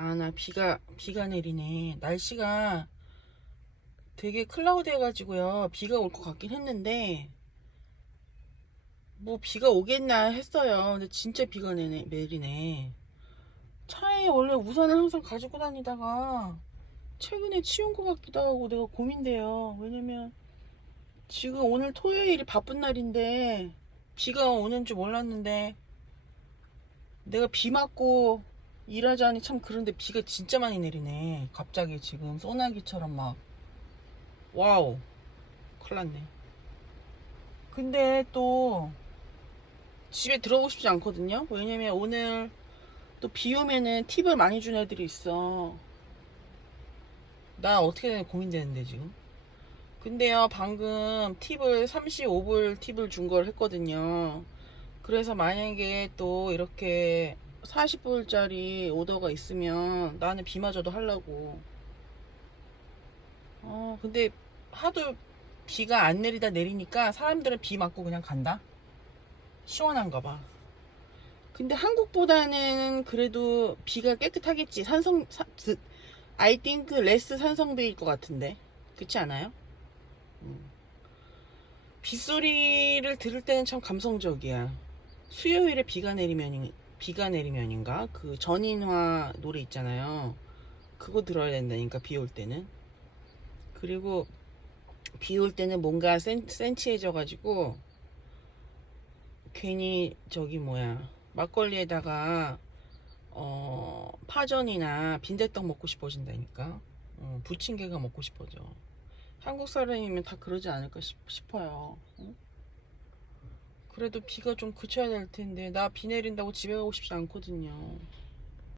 아, 나 비가, 비가 내리네. 날씨가 되게 클라우드 해가지고요. 비가 올 것 같긴 했는데, 뭐 비가 오겠나 했어요. 근데 진짜 비가 내네, 내리네. 차에 원래 우산을 항상 가지고 다니다가, 최근에 치운 것 같기도 하고 내가 고민돼요. 왜냐면, 지금 오늘 토요일이 바쁜 날인데, 비가 오는 줄 몰랐는데, 내가 비 맞고 일하자니 참 그런데 비가 진짜 많이 내리네. 갑자기 지금 소나기처럼 막 와우 큰일 났네. 근데 또 집에 들어오고 싶지 않거든요. 왜냐면 오늘 또 비 오면은 팁을 많이 준 애들이 있어. 나 어떻게 되나 고민되는데 지금. 근데요 방금 팁을 35불 팁을 준 걸 했거든요. 그래서 만약에 또 이렇게 40불짜리 오더가 있으면 나는 비 맞아도 하려고. 어, 근데 하도 비가 안 내리다 내리니까 사람들은 비 맞고 그냥 간다? 시원한가 봐. 근데 한국보다는 그래도 비가 깨끗하겠지. 산성, 사, 드- I think less 산성비일 것 같은데. 그렇지 않아요? 음. 빗소리를 들을 때는 참 감성적이야. 수요일에 비가 내리면 비가 내리면인가 그 전인화 노래 있잖아요. 그거 들어야 된다니까 비 올 때는. 그리고 비 올 때는 뭔가 센, 센치해져 가지고 괜히 저기 뭐야 막걸리에다가 어 파전이나 빈대떡 먹고 싶어진다니까. 어, 부침개가 먹고 싶어져. 한국 사람이면 다 그러지 않을까 싶, 싶어요. 응? 그래도 비가 좀 그쳐야 될 텐데 나 비 내린다고 집에 가고 싶지 않거든요.